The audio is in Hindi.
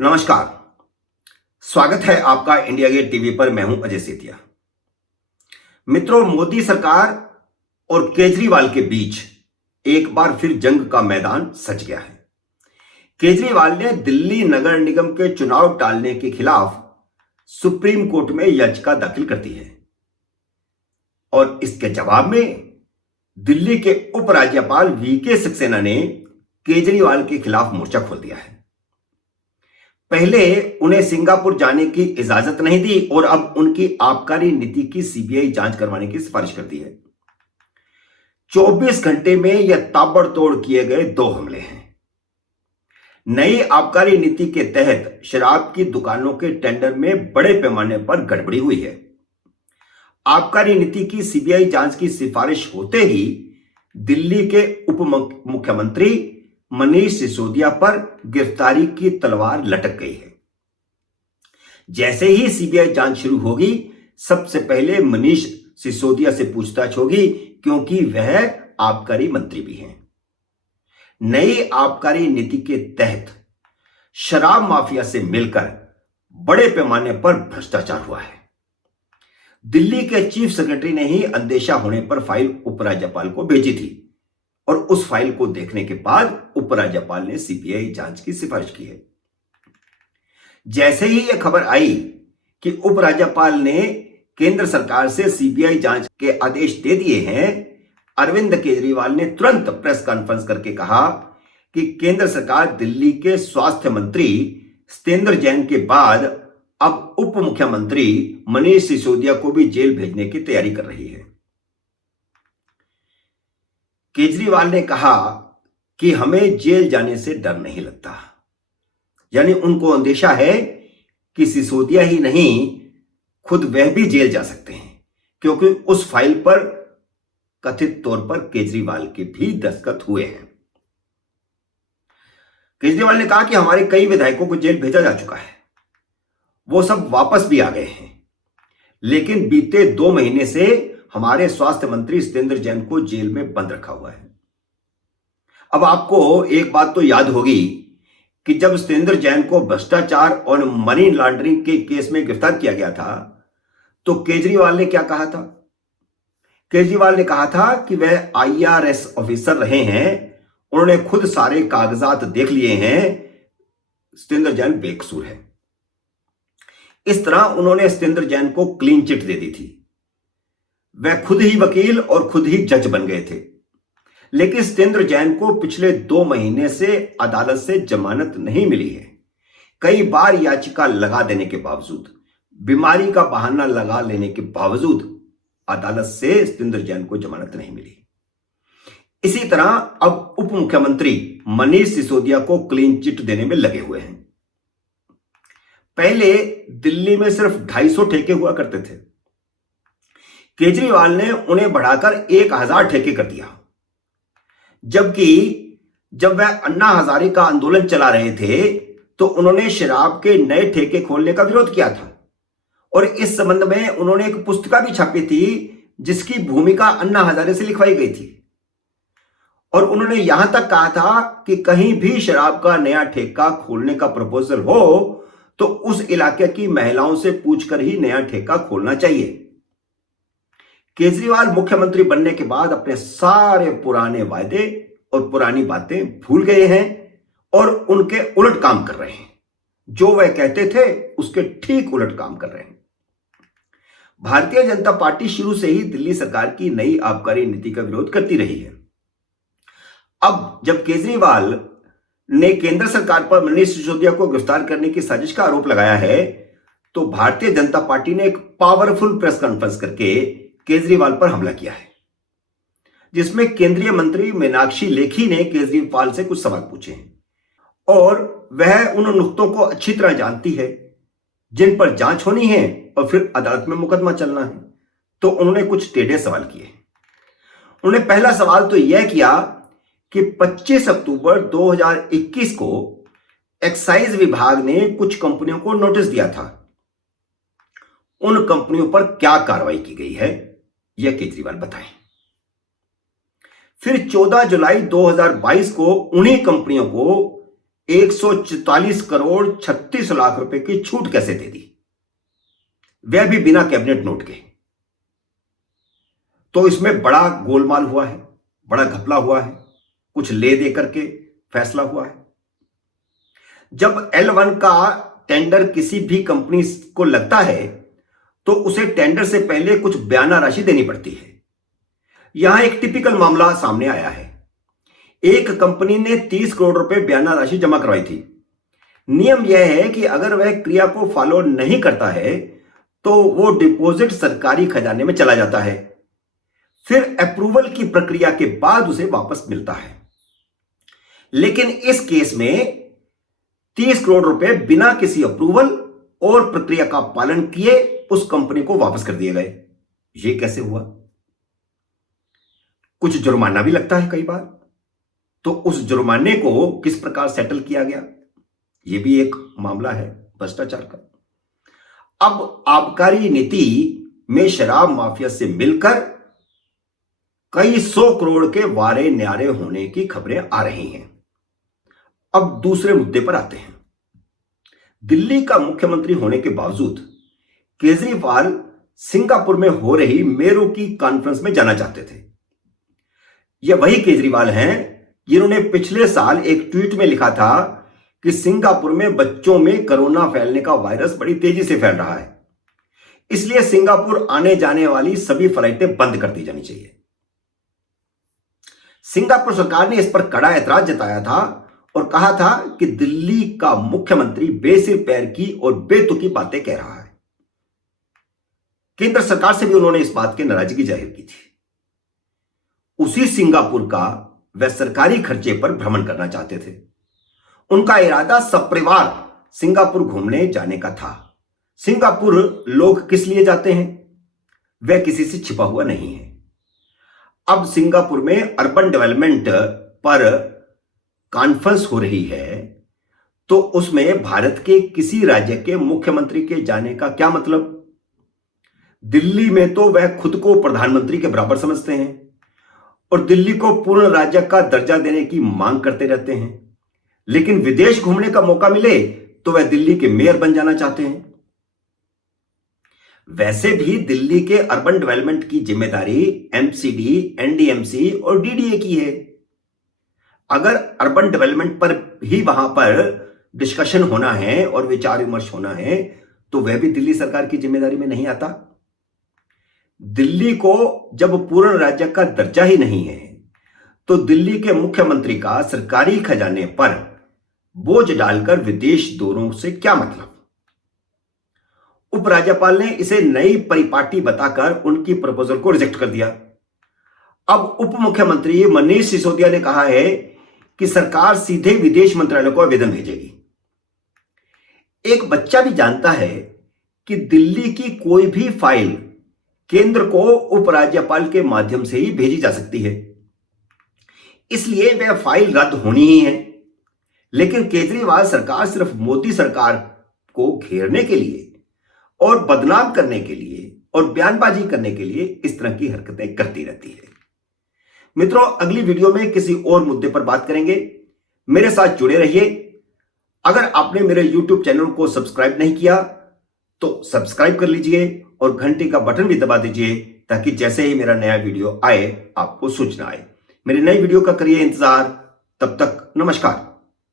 नमस्कार। स्वागत है आपका इंडिया गेट टीवी पर। मैं हूं अजय सेतिया। मित्रों, मोदी सरकार और केजरीवाल के बीच एक बार फिर जंग का मैदान सज गया है। केजरीवाल ने दिल्ली नगर निगम के चुनाव टालने के खिलाफ सुप्रीम कोर्ट में याचिका दाखिल कर दी है और इसके जवाब में दिल्ली के उपराज्यपाल वीके सक्सेना ने केजरीवाल के खिलाफ मोर्चा खोल दिया है। पहले उन्हें सिंगापुर जाने की इजाजत नहीं दी और अब उनकी आबकारी नीति की सीबीआई जांच करवाने की सिफारिश कर दी है। 24 घंटे में यह ताबड़तोड़ किए गए 2 हमले हैं। नई आबकारी नीति के तहत शराब की दुकानों के टेंडर में बड़े पैमाने पर गड़बड़ी हुई है। आबकारी नीति की सीबीआई जांच की सिफारिश होते ही दिल्ली के उप मुख्यमंत्री मनीष सिसोदिया पर गिरफ्तारी की तलवार लटक गई है। जैसे ही सीबीआई जांच शुरू होगी, सबसे पहले मनीष सिसोदिया से पूछताछ होगी, क्योंकि वह आबकारी मंत्री भी हैं। नई आबकारी नीति के तहत शराब माफिया से मिलकर बड़े पैमाने पर भ्रष्टाचार हुआ है। दिल्ली के चीफ सेक्रेटरी ने ही अंदेशा होने पर फाइल उपराज्यपाल को भेजी थी और उस फाइल को देखने के बाद उपराज्यपाल ने सीबीआई जांच की सिफारिश की है। जैसे ही यह खबर आई कि उपराज्यपाल ने केंद्र सरकार से सीबीआई जांच के आदेश दे दिए हैं, अरविंद केजरीवाल ने तुरंत प्रेस कॉन्फ्रेंस करके कहा कि केंद्र सरकार दिल्ली के स्वास्थ्य मंत्री सत्येंद्र जैन के बाद अब उप मुख्यमंत्री मनीष सिसोदिया को भी जेल भेजने की तैयारी कर रही है। केजरीवाल ने कहा कि हमें जेल जाने से डर नहीं लगता, यानी उनको अंदेशा है कि सिसोदिया ही नहीं, खुद वह भी जेल जा सकते हैं, क्योंकि उस फाइल पर कथित तौर पर केजरीवाल के भी दस्तखत हुए हैं। केजरीवाल ने कहा कि हमारे कई विधायकों को जेल भेजा जा चुका है, वो सब वापस भी आ गए हैं, लेकिन बीते 2 महीने से हमारे स्वास्थ्य मंत्री सत्येंद्र जैन को जेल में बंद रखा हुआ है। अब आपको एक बात तो याद होगी कि जब सत्येंद्र जैन को भ्रष्टाचार और मनी लॉन्ड्रिंग के केस में गिरफ्तार किया गया था, तो केजरीवाल ने क्या कहा था? केजरीवाल ने कहा था कि वह आईआरएस ऑफिसर रहे हैं, उन्होंने खुद सारे कागजात देख लिए हैं, सत्येंद्र जैन बेकसूर है। इस तरह उन्होंने सत्येंद्र जैन को क्लीन चिट दे दी थी। वह खुद ही वकील और खुद ही जज बन गए थे। लेकिन सत्येंद्र जैन को पिछले 2 महीने से अदालत से जमानत नहीं मिली है। कई बार याचिका लगा देने के बावजूद, बीमारी का बहाना लगा लेने के बावजूद अदालत से सत्येंद्र जैन को जमानत नहीं मिली। इसी तरह अब उप मुख्यमंत्री मनीष सिसोदिया को क्लीन चिट देने में लगे हुए हैं। पहले दिल्ली में सिर्फ 250 ठेके हुआ करते थे, केजरीवाल ने उन्हें बढ़ाकर 1000 ठेके कर दिया। जबकि जब वह अन्ना हजारे का आंदोलन चला रहे थे, तो उन्होंने शराब के नए ठेके खोलने का विरोध किया था और इस संबंध में उन्होंने एक पुस्तिका भी छापी थी, जिसकी भूमिका अन्ना हजारे से लिखवाई गई थी। और उन्होंने यहां तक कहा था कि कहीं भी शराब का नया ठेका खोलने का प्रपोजल हो तो उस इलाके की महिलाओं से पूछकर ही नया ठेका खोलना चाहिए। केजरीवाल मुख्यमंत्री बनने के बाद अपने सारे पुराने वायदे और पुरानी बातें भूल गए हैं और उनके उलट काम कर रहे हैं। जो वह कहते थे उसके ठीक उलट काम कर रहे हैं। भारतीय जनता पार्टी शुरू से ही दिल्ली सरकार की नई आबकारी नीति का विरोध करती रही है। अब जब केजरीवाल ने केंद्र सरकार पर मनीष सिसोदिया को गिरफ्तार करने की साजिश का आरोप लगाया है, तो भारतीय जनता पार्टी ने एक पावरफुल प्रेस कॉन्फ्रेंस करके केजरीवाल पर हमला किया है, जिसमें केंद्रीय मंत्री मीनाक्षी लेखी ने केजरीवाल से कुछ सवाल पूछे हैं और वह उन नुक्तों को अच्छी तरह जानती है जिन पर जांच होनी है और फिर अदालत में मुकदमा चलना है। तो उन्होंने कुछ टेढ़े सवाल किए। उन्होंने पहला सवाल तो यह किया कि 25 अक्टूबर 2021 को एक्साइज विभाग ने कुछ कंपनियों को नोटिस दिया था, उन कंपनियों पर क्या कार्रवाई की गई है, यह केजरीवाल बताएं। फिर 14 जुलाई 2022 को उन्हीं कंपनियों को 144 करोड़ 36 लाख रुपए की छूट कैसे दे दी, वह भी बिना कैबिनेट नोट के। तो इसमें बड़ा गोलमाल हुआ है, बड़ा घपला हुआ है, कुछ ले दे करके फैसला हुआ है। जब L1 का टेंडर किसी भी कंपनी को लगता है तो उसे टेंडर से पहले कुछ बयाना राशि देनी पड़ती है। यहां एक टिपिकल मामला सामने आया है। एक कंपनी ने 30 करोड़ रुपए बयाना राशि जमा करवाई थी। नियम यह है कि अगर वह क्रिया को फॉलो नहीं करता है तो वो डिपॉजिट सरकारी खजाने में चला जाता है, फिर अप्रूवल की प्रक्रिया के बाद उसे वापस मिलता है। लेकिन इस केस में 30 करोड़ रुपए बिना किसी अप्रूवल और प्रक्रिया का पालन किए उस कंपनी को वापस कर दिए गए। यह कैसे हुआ? कुछ जुर्माना भी लगता है कई बार, तो उस जुर्माने को किस प्रकार सेटल किया गया, यह भी एक मामला है भ्रष्टाचार का। अब आबकारी नीति में शराब माफिया से मिलकर कई 100 करोड़ के वारे न्यारे होने की खबरें आ रही हैं। अब दूसरे मुद्दे पर आते हैं। दिल्ली का मुख्यमंत्री होने के बावजूद केजरीवाल सिंगापुर में हो रही मेरू की कॉन्फ्रेंस में जाना चाहते थे। यह वही केजरीवाल हैं जिन्होंने पिछले साल एक ट्वीट में लिखा था कि सिंगापुर में बच्चों में कोरोना फैलने का वायरस बड़ी तेजी से फैल रहा है, इसलिए सिंगापुर आने जाने वाली सभी फ्लाइटें बंद कर दी जानी चाहिए। सिंगापुर सरकार ने इस पर कड़ा ऐतराज जताया था और कहा था कि दिल्ली का मुख्यमंत्री बेसिर पैर की और बेतुकी बातें कह रहा है। केंद्र सरकार से भी उन्होंने इस बात की नाराजगी जाहिर की थी। उसी सिंगापुर का वह सरकारी खर्चे पर भ्रमण करना चाहते थे। उनका इरादा सपरिवार सिंगापुर घूमने जाने का था। सिंगापुर लोग किस लिए जाते हैं, वह किसी से छिपा हुआ नहीं है। अब सिंगापुर में अर्बन डेवलपमेंट पर कॉन्फ्रेंस हो रही है, तो उसमें भारत के किसी राज्य के मुख्यमंत्री के जाने का क्या मतलब? दिल्ली में तो वह खुद को प्रधानमंत्री के बराबर समझते हैं और दिल्ली को पूर्ण राज्य का दर्जा देने की मांग करते रहते हैं, लेकिन विदेश घूमने का मौका मिले तो वह दिल्ली के मेयर बन जाना चाहते हैं। वैसे भी दिल्ली के अर्बन डेवलपमेंट की जिम्मेदारी एमसीडी, एनडीएमसी और डीडीए की है। अगर अर्बन डेवलपमेंट पर ही वहां पर डिस्कशन होना है और विचार विमर्श होना है तो वह भी दिल्ली सरकार की जिम्मेदारी में नहीं आता। दिल्ली को जब पूर्ण राज्य का दर्जा ही नहीं है तो दिल्ली के मुख्यमंत्री का सरकारी खजाने पर बोझ डालकर विदेश दौरों से क्या मतलब? उपराज्यपाल ने इसे नई परिपाटी बताकर उनकी प्रपोजल को रिजेक्ट कर दिया। अब उप मुख्यमंत्री मनीष सिसोदिया ने कहा है कि सरकार सीधे विदेश मंत्रालय को आवेदन भेजेगी। एक बच्चा भी जानता है कि दिल्ली की कोई भी फाइल केंद्र को उपराज्यपाल के माध्यम से ही भेजी जा सकती है, इसलिए वह फाइल रद्द होनी ही है। लेकिन केजरीवाल सरकार सिर्फ मोदी सरकार को घेरने के लिए और बदनाम करने के लिए और बयानबाजी करने के लिए इस तरह की हरकतें करती रहती है। मित्रों, अगली वीडियो में किसी और मुद्दे पर बात करेंगे। मेरे साथ जुड़े रहिए। अगर आपने मेरे YouTube चैनल को सब्सक्राइब नहीं किया तो सब्सक्राइब कर लीजिए और घंटी का बटन भी दबा दीजिए ताकि जैसे ही मेरा नया वीडियो आए आपको सूचना आए। मेरी नई वीडियो का करिए इंतजार। तब तक नमस्कार।